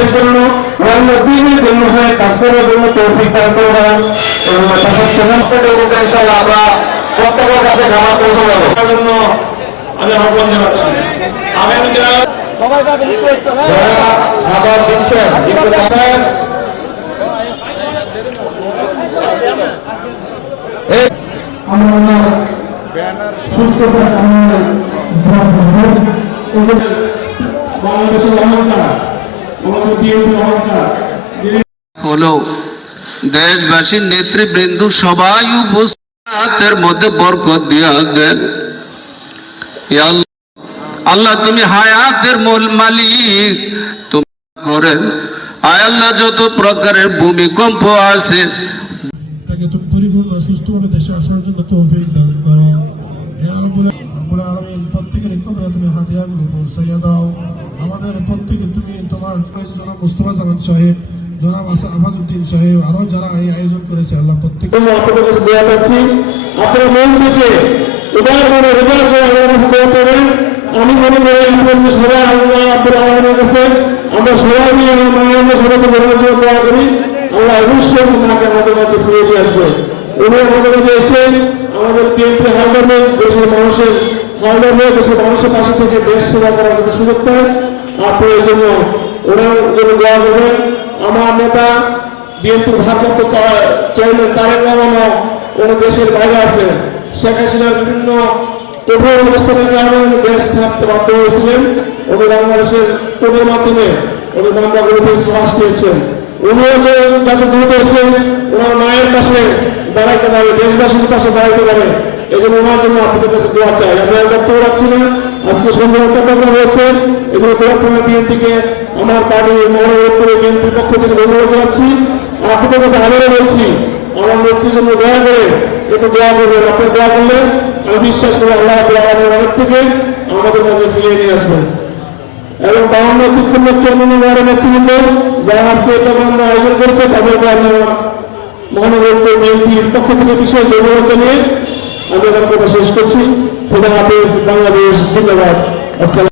দেশের জন্য দিনের জন্য হয় কাজ করার জন্য তৌফিক দান করবেন এবং ইনশাআল্লাহ আমরা প্রত্যেকের কাছে ক্ষমা করতে পারবো জন্য আমি আহ্বান জানাচ্ছি। আগামী দিনে যারা খাবার দিচ্ছেন হলো দেশবাসীর নেতৃবৃন্দ সবাই উপস্থিতের মধ্যে বরকত দিয়া দেন। আল্লাহ তুমি হায়াতের মূল মালিক, তুমি করেন। আয় আল্লাহ যত প্রকারের ভূমিকম্প আছে তাকে তুমি পরিপূর্ণ সুস্থভাবে দেশে আসার জন্য তৌফিক দান করো। হে রব্বুল আলামিন, প্রত্যেকের কবরে তুমি হাদিয়াগুলো পৌঁছাইয়া দাও। আমাদের প্রত্যেকে তুমি তোমার জনাব মুস্তাফা জামান সাহেব, জনাব আফাজউদ্দিন সাহেব, আরো যারা এই আয়োজন করেছে আল্লাহ প্রত্যেকে আপনাদের কাছে দোয়া চাচ্ছি, আপনারা মন থেকে উদার মনে রেজাল্ট করে আমার কাছে দোয়া চাবেন। আমি মনে করি আপনাদের সবাই আল্লাহ আমাদের কাছে আমরা সবাই মিলে আমার মায়ের সবাইকে বেরোনোর জন্য দোয়া করি। আল্লাহ অবশ্যই ওনাকে আমাদের কাছে ফিরে দিয়ে আসবে। উনি আমাদের কাছে এসে আমাদের বিএনপি হালদারে দেশের মানুষের দেশের মানুষের পাশে থেকে দেশ সেবা করার জন্য সুযোগ পায়। আপনি এই জন্য ওনার জন্য দোয়া করবেন। আমার নেতা বিএনপির ভারপ্রাপ্ত চেয়ারম্যান তারেক রহমানও উনি দেশের বাইরে আছে। শেখ হাসিনার বিভিন্ন কঠোর অবস্থানের কারণে উনি দেশ ছাড়তে বাধ্য হয়েছিলেন। উনি বাংলাদেশের কোর্টের মাধ্যমে উনি মামলাগুলো থেকে খালাস পেয়েছেন। উনিও যাতে দ্রুত এসে ওনার মায়ের পাশে দাঁড়াইতে পারে, দেশবাসীর পাশে দাঁড়াইতে পারে, এই জন্য ওনার জন্য আপনাদের কাছে দোয়া চাই। আমি আর বক্তব্য রাখছি না, আজকে সন্ধ্যা অত্যন্ত হয়েছে। এই জন্য দোয়া বিএনপিকে আমার পার্টি মহানগর বিএনপির পক্ষ থেকে ধন্যবাদ জানাচ্ছি। আপনাদের কাছে আবারও বলছি, আমার নেত্রীর জন্য দয়া করে একটু দোয়া করবেন। আপনি দোয়া করলে আমি বিশ্বাস করি আল্লাহ আমাদের থেকে আমাদের কাছে ফিরিয়ে নিয়ে আসবেন। এবং 52-53 ওয়ার্ডের নেতৃবৃন্দ যারা আজকে এই প্রোগ্রামটা আয়োজন করেছে তাদেরকে আমি মহানগর বিএনপির পক্ষ থেকে বিশেষ ধন্যবাদ জানিয়ে আমি আমার কথা শেষ করছি। খোদা হাফেজ, বাংলাদেশ জিন্দাবাদ। আসসালাম।